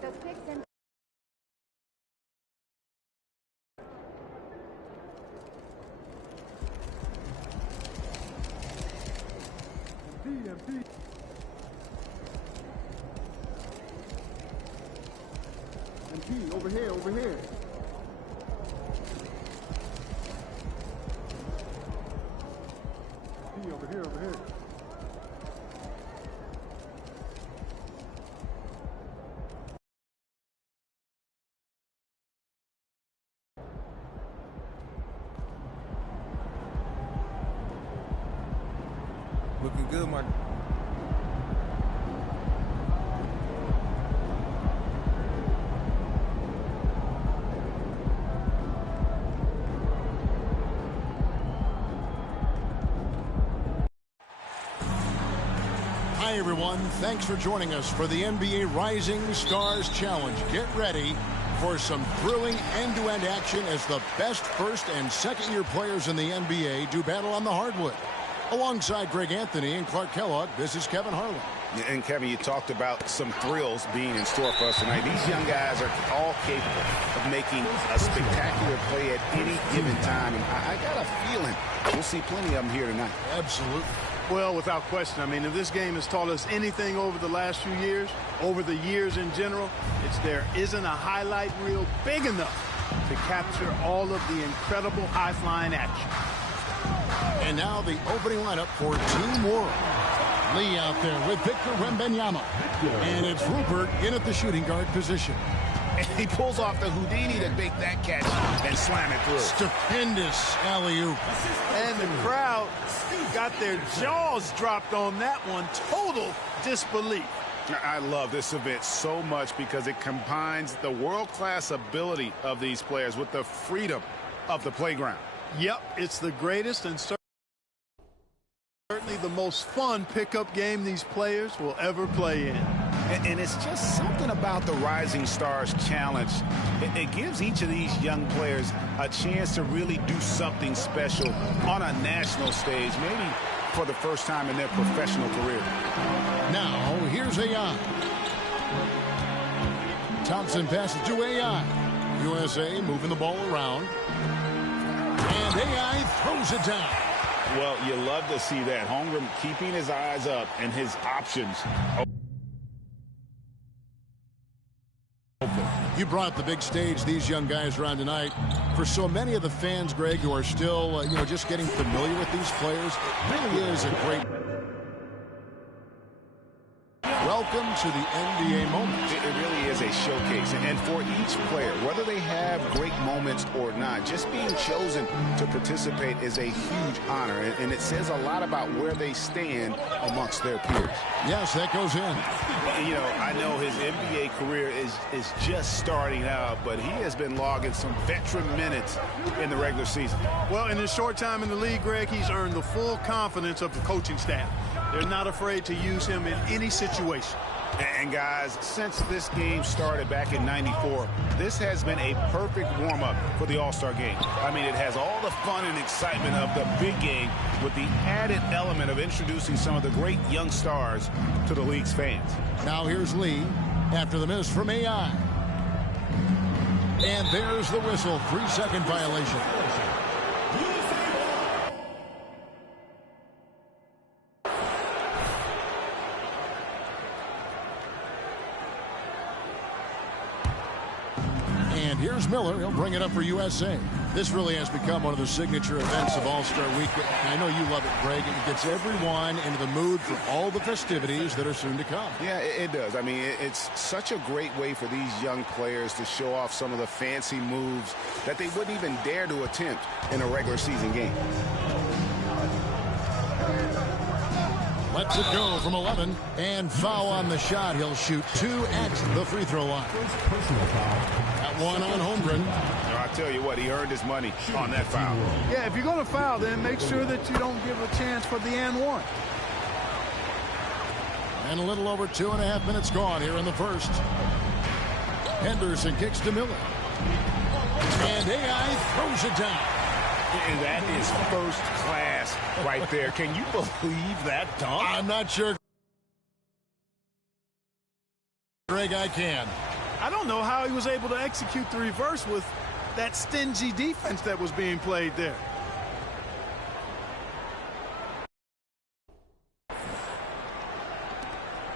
The 6 and MP, over here, over here. MP, over here, over here. Looking good, my. Hi, everyone. Thanks for joining us for the NBA Rising Stars Challenge. Get ready for some thrilling end-to-end action as the best first and second-year players in the NBA do battle on the hardwood. Alongside Greg Anthony and Clark Kellogg, this is Kevin Harlan. And Kevin, you talked about some thrills being in store for us tonight. These young guys are all capable of making a spectacular play at any given time. And I got a feeling we'll see plenty of them here tonight. Absolutely. Well, without question. I mean, if this game has taught us anything over the last few years, over the years in general, it's there isn't a highlight reel big enough to capture all of the incredible high-flying action. And now the opening lineup for Team World. Lee out there with Victor Wembanyama. And it's Rupert in at the shooting guard position. And he pulls off the Houdini to make that catch and slam it through. Stupendous alley-oop. And the crowd got their jaws dropped on that one. Total disbelief. I love this event so much because it combines the world-class ability of these players with the freedom of the playground. Yep, it's the greatest and certainly the most fun pickup game these players will ever play in. And it's just something about the Rising Stars Challenge. It gives each of these young players a chance to really do something special on a national stage, maybe for the first time in their professional career. Now, here's AI. Thompson passes to AI. USA moving the ball around. And AI throws it down. Well, you love to see that. Holmgren keeping his eyes up and his options. You brought the big stage these young guys are on tonight. For so many of the fans, Greg, who are still, just getting familiar with these players, it really is a great welcome to the NBA moment. It really is a showcase. And for each player, whether they have great moments or not, just being chosen to participate is a huge honor. And it says a lot about where they stand amongst their peers. Yes, that goes in. I know his NBA career is just starting out, but he has been logging some veteran minutes in the regular season. Well, in his short time in the league, Greg, he's earned the full confidence of the coaching staff. They're not afraid to use him in any situation. And guys, since this game started back in '94, this has been a perfect warm-up for the All-Star game. I mean, it has all the fun and excitement of the big game with the added element of introducing some of the great young stars to the league's fans. Now here's Lee after the miss from AI. And there's the whistle, 3-second violation. And here's Miller. He'll bring it up for USA. This really has become one of the signature events of All-Star Week. I know you love it, Greg. It gets everyone into the mood for all the festivities that are soon to come. Yeah, it does. I mean, it's such a great way for these young players to show off some of the fancy moves that they wouldn't even dare to attempt in a regular season game. Lets it go from 11, and foul on the shot. He'll shoot 2 at the free throw line. That one on Holmgren. I tell you what, he earned his money on that foul. Yeah, if you're going to foul, then make sure that you don't give a chance for the and one. And a little over 2.5 minutes gone here in the first. Henderson kicks to Miller. And AI throws it down. And that is first class right there. Can you believe that dunk? I'm not sure, Greg, I can. I don't know how he was able to execute the reverse with that stingy defense that was being played there.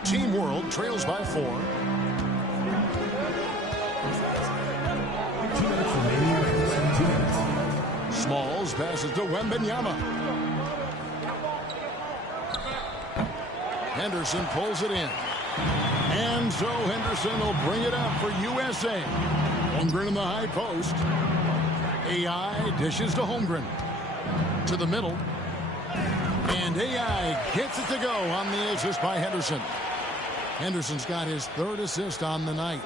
Team World trails by 4. 2 minutes remaining. 2 minutes. Smalls passes to Wembanyama. Henderson pulls it in. And so Henderson will bring it up for USA. Holmgren in the high post. AI dishes to Holmgren. To the middle. And AI gets it to go on the assist by Henderson. Henderson's got his 3rd assist on the night.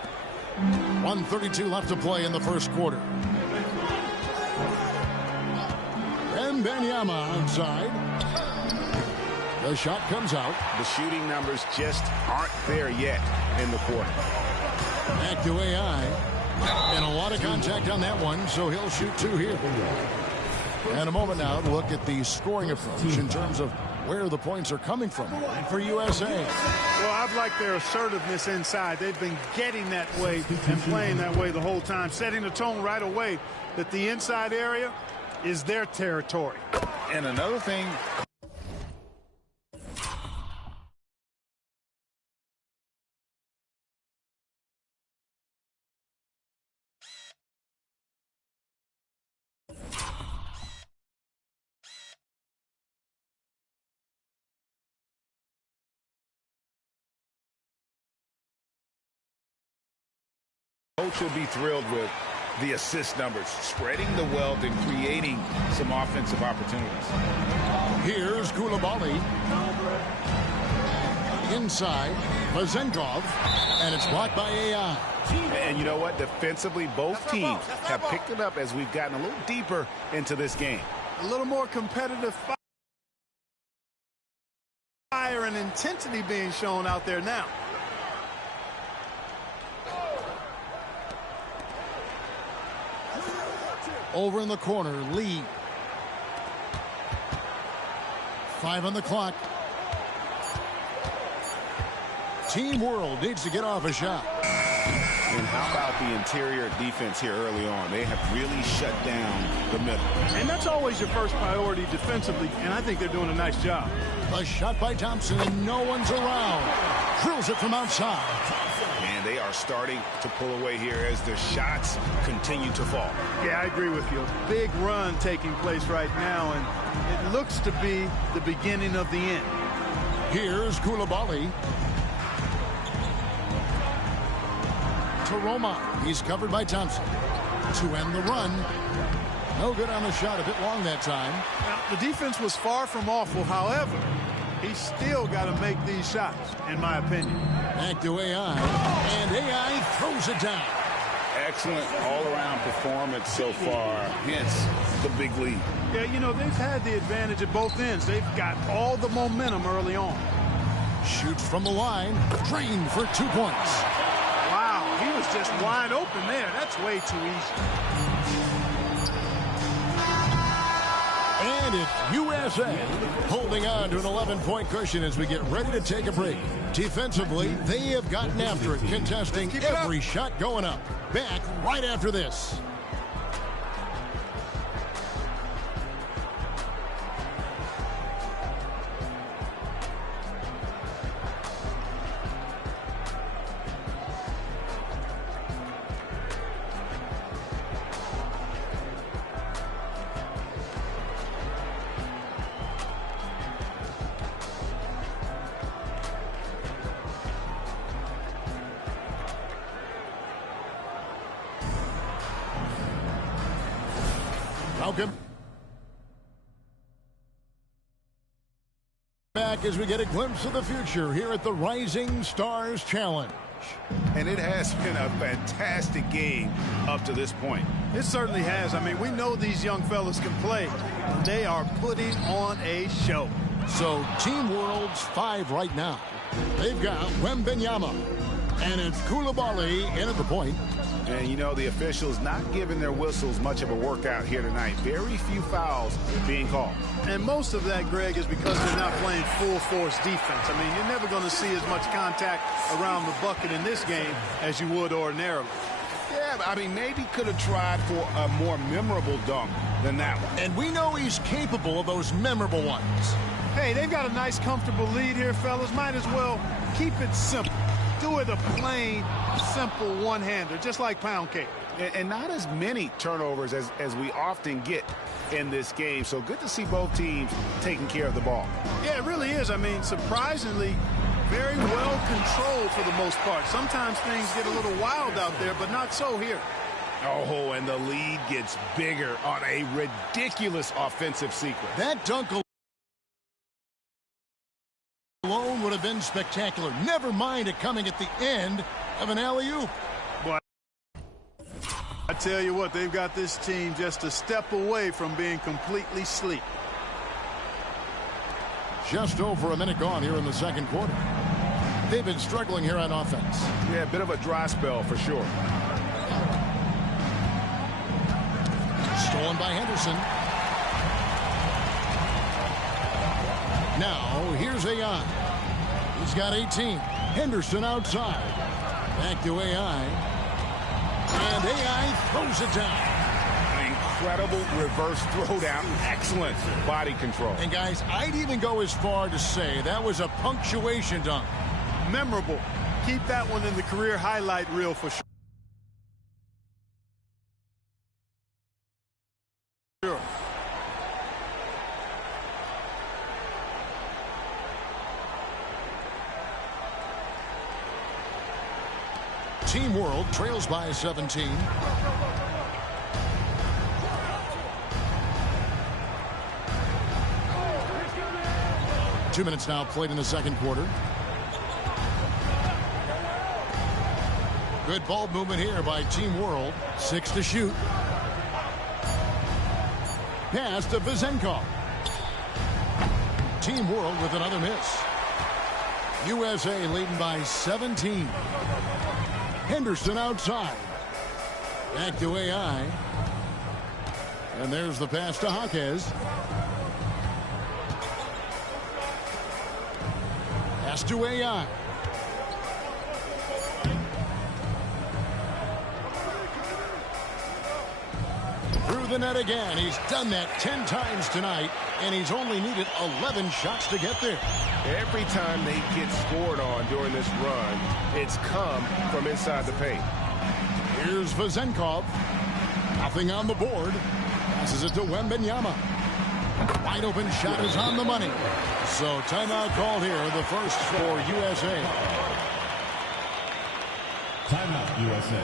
1:32 left to play in the first quarter. Wembanyama outside. The shot comes out. The shooting numbers just aren't there yet in the quarter. Back to AI. And a lot of contact on that one, so he'll shoot 2 here. And a moment now to look at the scoring approach in terms of where the points are coming from for USA. Well, I've liked their assertiveness inside. They've been getting that way and playing that way the whole time, setting the tone right away that the inside area is their territory. And another thing, coach will be thrilled with the assist numbers, spreading the wealth and creating some offensive opportunities. Here's Koulibaly. Inside, Vazenkov, and it's blocked by AI. And you know what? Defensively, both teams have picked it up as we've gotten a little deeper into this game. A little more competitive fire and intensity being shown out there now. Over in the corner, Lee. 5 on the clock. Team World needs to get off a shot. And how about the interior defense here early on? They have really shut down the middle. And that's always your first priority defensively, and I think they're doing a nice job. A shot by Thompson, and no one's around. Drills it from outside. And they are starting to pull away here as their shots continue to fall. Yeah, I agree with you. A big run taking place right now, and it looks to be the beginning of the end. Here's Koulibaly. To Roma. He's covered by Thompson. To end the run. No good on the shot. A bit long that time. Now, the defense was far from awful. However, he's still got to make these shots, in my opinion. Back to AI. And AI throws it down. Excellent all-around performance so far, hence the big lead. Yeah, you know, they've had the advantage at both ends. They've got all the momentum early on. Shoots from the line. Drained for 2 points. Wow, he was just wide open there. That's way too easy. And it's USA holding on to an 11-point cushion as we get ready to take a break. Defensively, they have gotten after it, contesting every shot going up. Back right after this. Welcome back as we get a glimpse of the future here at the Rising Stars Challenge. And it has been a fantastic game up to this point. It certainly has. I mean, we know these young fellas can play. They are putting on a show. So Team World's 5 right now. They've got Wembanyama. And it's Koulibaly in at the point. And, you know, the officials not giving their whistles much of a workout here tonight. Very few fouls being called. And most of that, Greg, is because they're not playing full-force defense. I mean, you're never going to see as much contact around the bucket in this game as you would ordinarily. Yeah, I mean, maybe could have tried for a more memorable dunk than that one. And we know he's capable of those memorable ones. Hey, they've got a nice, comfortable lead here, fellas. Might as well keep it simple. Do it a plain, simple one-hander, just like pound cake. And not as many turnovers as we often get in this game. So good to see both teams taking care of the ball. Yeah, it really is. I mean, surprisingly, very well controlled for the most part. Sometimes things get a little wild out there, but not so here. Oh, and the lead gets bigger on a ridiculous offensive sequence. That dunk alone would have been spectacular. Never mind it coming at the end of an alley-oop. Boy, I tell you what, they've got this team just a step away from being completely asleep. Just over a minute gone here in the second quarter. They've been struggling here on offense. Yeah, a bit of a dry spell for sure. Stolen by Henderson. Now, here's AI. He's got 18. Henderson outside. Back to AI. And AI throws it down. Incredible reverse throwdown. Excellent body control. And, guys, I'd even go as far to say that was a punctuation dunk. Memorable. Keep that one in the career highlight reel for sure. Team World trails by 17. Two minutes now played in the second quarter. Good ball movement here by Team World. 6 to shoot. Pass to Vezenkov. Team World with another miss. USA leading by 17. Henderson outside. Back to AI. And there's the pass to Jaquez. Pass to AI. Through the net again. He's done that 10 times tonight, and he's only needed 11 shots to get there. Every time they get scored on during this run, it's come from inside the paint. Here's Vezenkov. Nothing on the board. Passes it to Wembanyama. Wide open shot is on the money. So timeout called here, the first for USA. Timeout, USA.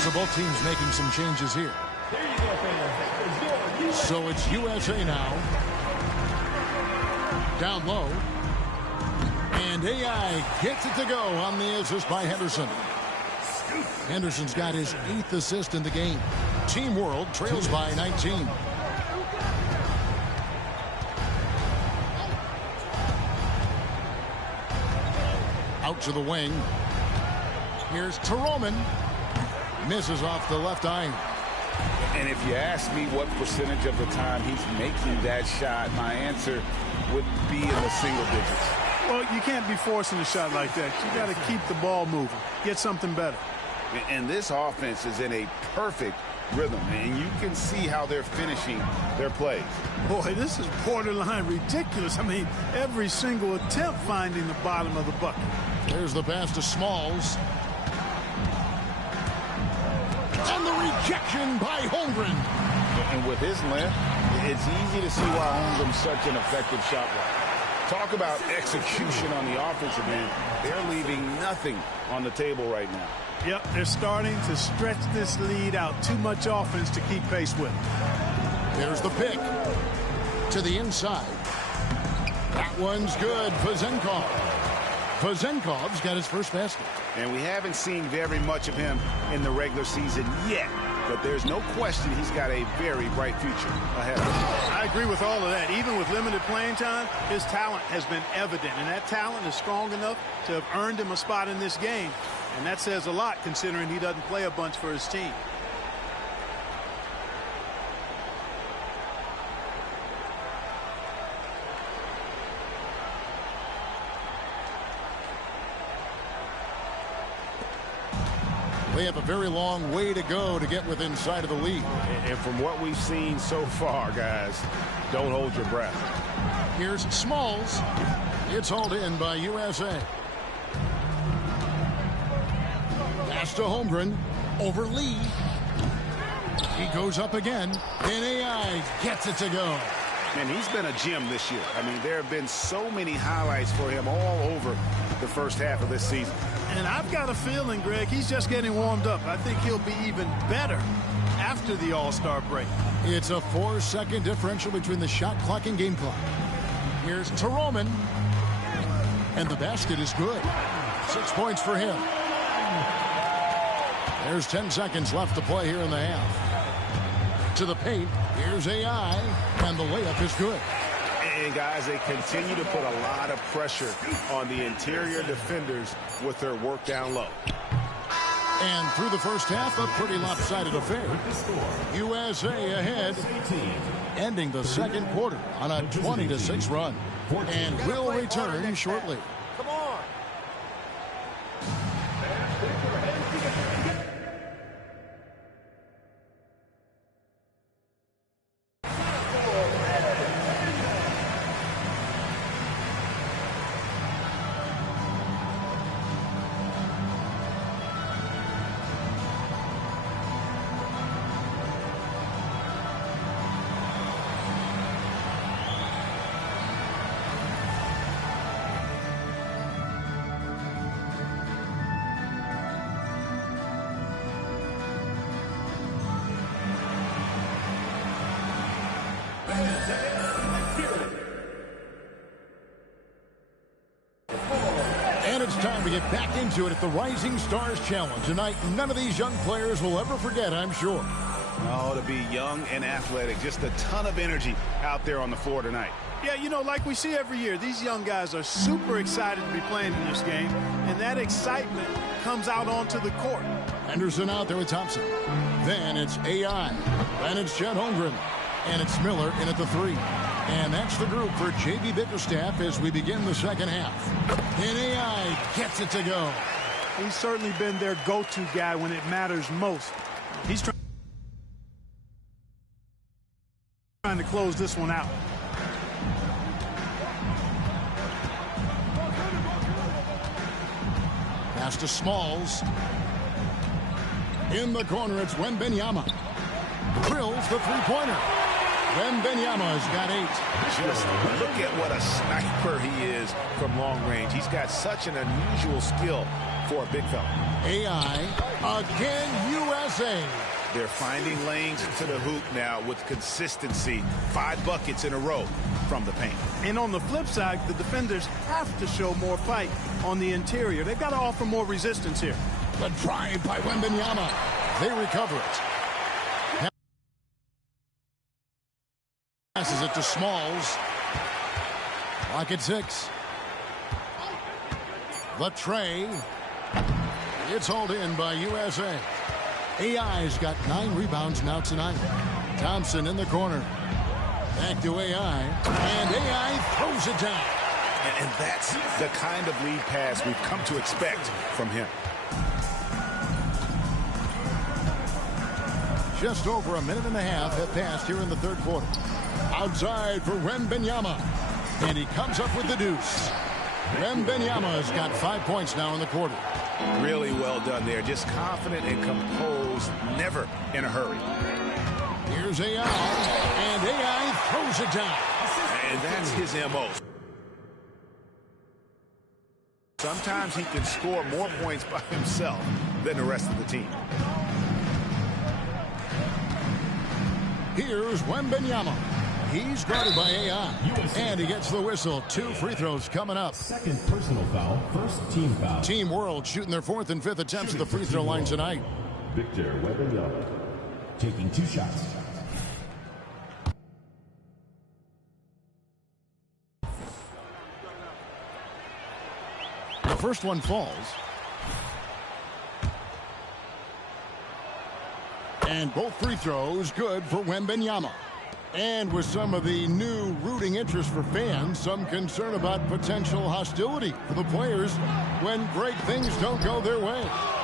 So both teams making some changes here. So it's USA now. Down low. And AI gets it to go on the assist by Henderson. Henderson's got his 8th assist in the game. Team World trails by 19. Out to the wing. Here's Teroman. Misses off the left iron. And if you ask me what percentage of the time he's making that shot, my answer would be in the single digits. Well, you can't be forcing a shot like that. You got to keep the ball moving. Get something better. And this offense is in a perfect rhythm, and you can see how they're finishing their plays. Boy, this is borderline ridiculous. I mean, every single attempt finding the bottom of the bucket. There's the pass to Smalls. And the rejection by Holmgren. And with his length, it's easy to see why Holmgren's such an effective shot blocker. Talk about execution on the offensive end. They're leaving nothing on the table right now. Yep, they're starting to stretch this lead out. Too much offense to keep pace with. There's the pick. To the inside. That one's good. Vezenkov. Vezenkov's got his first basket. And we haven't seen very much of him in the regular season yet. but there's no question he's got a very bright future ahead of him. I agree with all of that. Even with limited playing time, his talent has been evident, and that talent is strong enough to have earned him a spot in this game. And that says a lot considering he doesn't play a bunch for his team. They have a very long way to go to get within sight of the lead. And from what we've seen so far, guys, don't hold your breath. Here's Smalls. It's hauled in by USA. Pass to Holmgren. Over Lee. He goes up again. And AI gets it to go. And he's been a gem this year. I mean, there have been so many highlights for him all over the first half of this season. And I've got a feeling, Greg, he's just getting warmed up. I think he'll be even better after the All-Star break. It's a 4-second differential between the shot clock and game clock. Here's to Roman. And the basket is good. 6 points for him. There's 10 seconds left to play here in the half. To the paint. Here's AI. And the layup is good. And, guys, they continue to put a lot of pressure on the interior defenders with their work down low. And through the first half, a pretty lopsided affair. USA ahead, ending the second quarter on a 20-6 run. And will return shortly. Come on. And it's time to get back into it at the Rising Stars Challenge. Tonight, none of these young players will ever forget, I'm sure. Oh, to be young and athletic. Just a ton of energy out there on the floor tonight. Yeah, you know, like we see every year, these young guys are super excited to be playing in this game, and that excitement comes out onto the court. Henderson out there with Thompson. Then it's AI. Then it's Chet Holmgren. And it's Miller in at the 3. And that's the group for J.B. Bickerstaff as we begin the second half. And AI gets it to go. He's certainly been their go-to guy when it matters most. He's trying to close this one out. Pass to Smalls. In the corner, it's Wembanyama. Drills the three-pointer. Wembanyama's got 8. Just look at what a sniper he is from long range. He's got such an unusual skill for a big fella. AI again, USA. They're finding lanes to the hoop now with consistency. 5 buckets in a row from the paint. And on the flip side, the defenders have to show more fight on the interior. They've got to offer more resistance here. The drive by Wembanyama. They recover it. Passes it to Smalls. Clock at 6. The tray. It's hauled in by USA. AI's got 9 rebounds now tonight. Thompson in the corner. Back to AI. And AI throws it down. And that's the kind of lead pass we've come to expect from him. Just over a minute and a half have passed here in the third quarter. Outside for Wembanyama. And he comes up with the deuce. Wembanyama's got 5 points now in the quarter. Really well done there. Just confident and composed. Never in a hurry. Here's AI. And AI throws it down. And that's his M.O. Sometimes he can score more points by himself than the rest of the team. Here's Wembanyama. He's guarded by AI. And he gets the whistle. 2 free throws coming up. Second personal foul, first team foul. Team World shooting their 4th and 5th attempts at the free throw line tonight. Victor Wembanyama. taking 2 shots. The first one falls. And both free throws good for Wembanyama. And with some of the new rooting interest for fans, some concern about potential hostility for the players when great things don't go their way.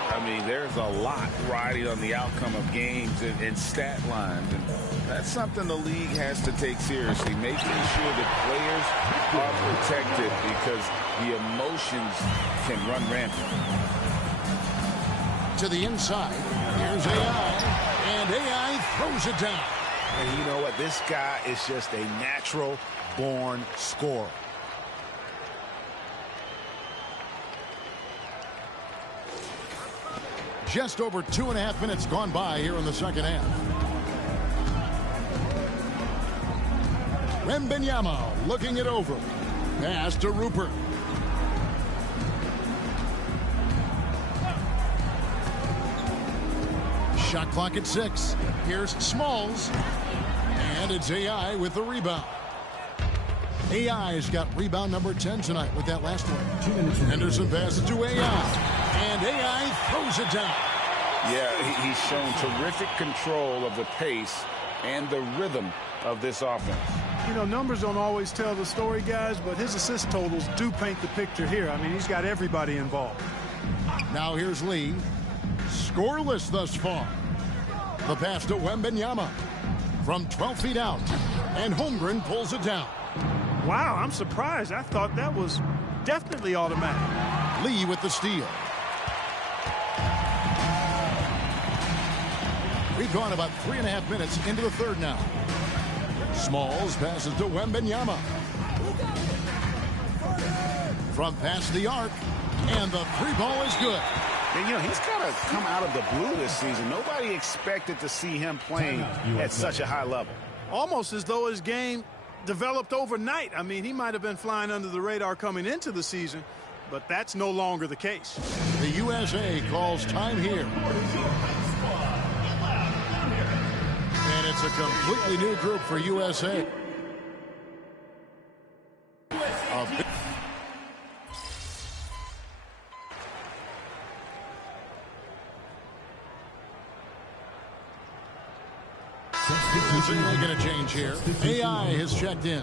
I mean, there's a lot riding on the outcome of games and stat lines. And that's something the league has to take seriously, making sure that players are protected because the emotions can run rampant. To the inside, here's AI, and AI throws it down. And you know what? This guy is just a natural-born scorer. Just over 2.5 minutes gone by here in the second half. Wembanyama looking it over. Pass to Rupert. Shot clock at 6. Here's Smalls. And it's AI with the rebound. AI's got rebound number 10 tonight with that last one. 2 minutes. Henderson passes to AI. And AI throws it down. Yeah, he's shown terrific control of the pace and the rhythm of this offense. You know, numbers don't always tell the story, guys, but his assist totals do paint the picture here. I mean, he's got everybody involved. Now here's Lee. Scoreless thus far. The pass to Wembanyama from 12 feet out. And Holmgren pulls it down. Wow, I'm surprised. I thought that was definitely automatic. Lee with the steal. We've gone about 3.5 minutes into the third now. Smalls passes to Wembanyama. From past the arc. And the 3-ball is good. And, you know, he's kind of come out of the blue this season. Nobody expected to see him playing at such a high level. Almost as though his game developed overnight. I mean, he might have been flying under the radar coming into the season, but that's no longer the case. The USA calls time here. And it's a completely new group for USA. Certainly going to change here. AI has checked in.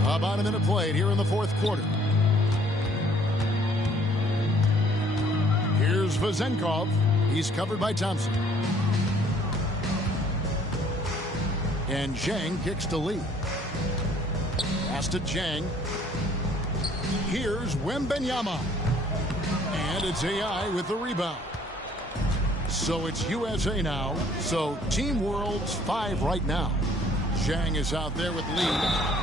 About a minute played here in the fourth quarter. Here's Vezenkov. He's covered by Thompson. And Zhang kicks to Lee. Pass to Zhang. Here's Wembanyama. And it's AI with the rebound. So it's USA now. So Team World's 5 right now. Zhang is out there with Lee.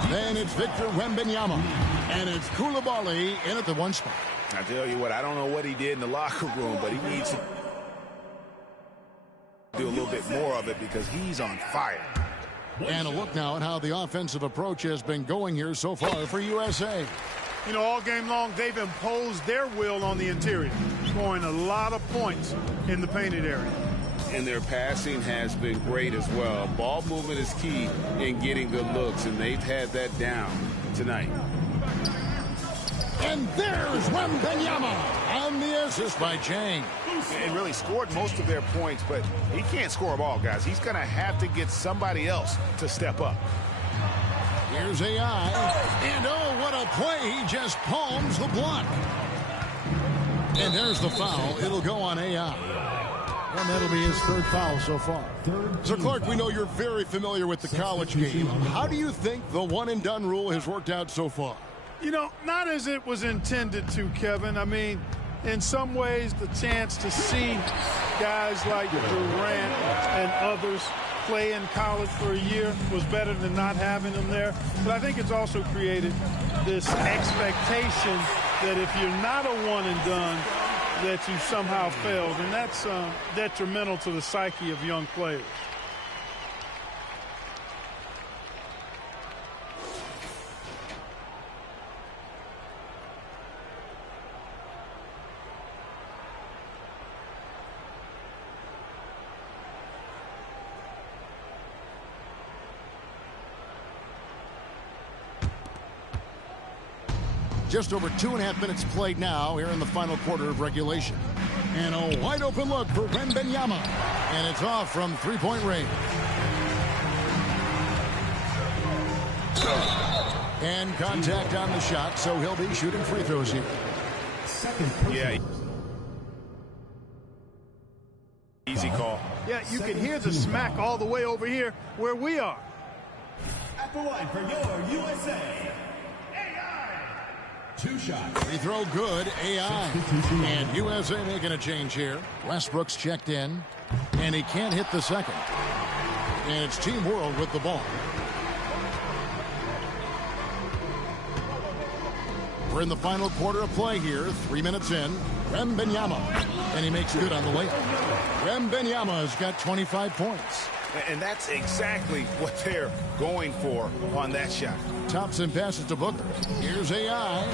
Then it's Victor Wembanyama. And it's Koulibaly in at the 1 spot. I tell you what, I don't know what he did in the locker room, but he needs to do a little bit more of it because he's on fire. And a look now at how the offensive approach has been going here so far for USA. You know, all game long, they've imposed their will on the interior, scoring a lot of points in the painted area. And their passing has been great as well. Ball movement is key in getting good looks, and they've had that down tonight. And there's Wembanyama on the assist by Zhang. And really scored most of their points, but he can't score them all, guys. He's going to have to get somebody else to step up. Here's AI. And oh, what a play. He just palms the block. And there's the foul. It'll go on AI. And that'll be his 3rd foul so far. So, Clark, we know you're very familiar with the college game. How do you think the one-and-done rule has worked out so far? You know, not as it was intended to, Kevin. I mean, in some ways, the chance to see guys like Durant and others play in college for a year was better than not having them there. But I think it's also created this expectation that if you're not a one-and-done, that you somehow failed. And that's detrimental to the psyche of young players. Just over 2.5 minutes played now here in the final quarter of regulation. And a wide open look for Wembanyama. And it's off from three-point range. And contact on the shot, so he'll be shooting free throws here. Yeah. Easy call. Yeah, you can hear the smack all the way over here where we are. At the line for your USA. AI. 2 shots. Free throw good, AI. And USA making a change here. Westbrook's checked in, and he can't hit the second. And it's Team World with the ball. We're in the final quarter of play here. 3 minutes in. Wembanyama. And he makes good on the layup. Wembanyama's got 25 points. And that's exactly what they're going for on that shot. Thompson passes to Booker. Here's AI.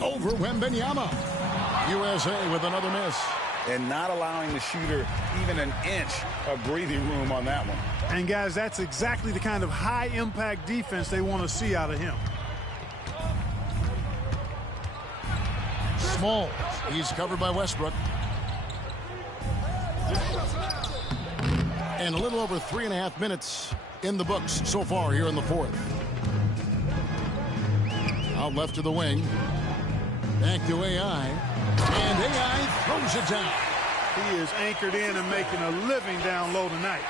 Over Wembanyama. USA with another miss. And not allowing the shooter even an inch of breathing room on that one. And, guys, that's exactly the kind of high-impact defense they want to see out of him. Small. He's covered by Westbrook. And a little over 3.5 minutes in the books so far here in the fourth. Out left to the wing. Back to AI. And AI throws it down. He is anchored in and making a living down low tonight.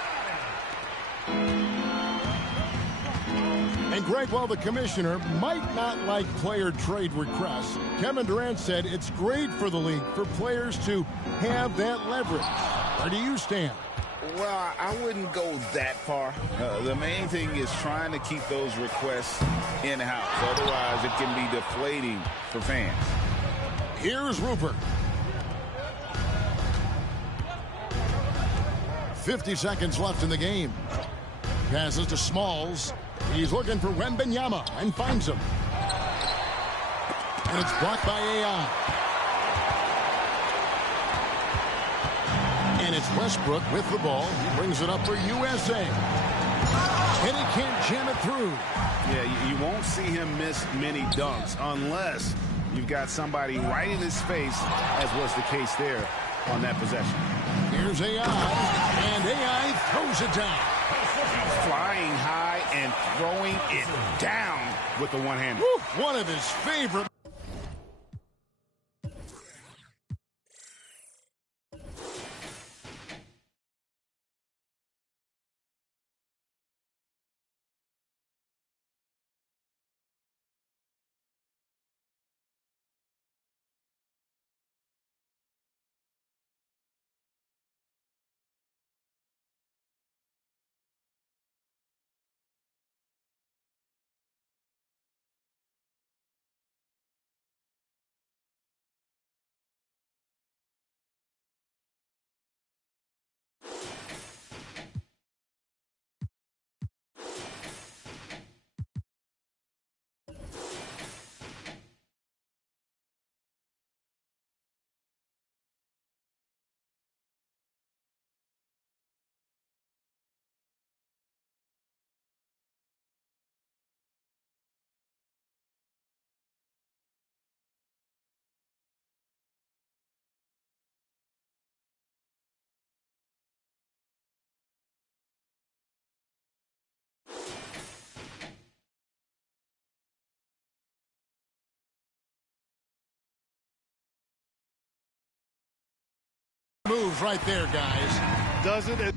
And Greg, while the commissioner might not like player trade requests, Kevin Durant said it's great for the league for players to have that leverage. Where do you stand? Well, I wouldn't go that far. The main thing is trying to keep those requests in-house. Otherwise, it can be deflating for fans. Here's Rupert. 50 seconds left in the game. Passes to Smalls. He's looking for Wembanyama and finds him. And it's blocked by AI. And it's Westbrook with the ball. He brings it up for USA. And he can't jam it through. Yeah, you won't see him miss many dunks unless you've got somebody right in his face, as was the case there on that possession. Here's AI. And AI throws it down. Flying high and throwing it down with the one-hander. One of his favorite. Moves right there, guys. Does it?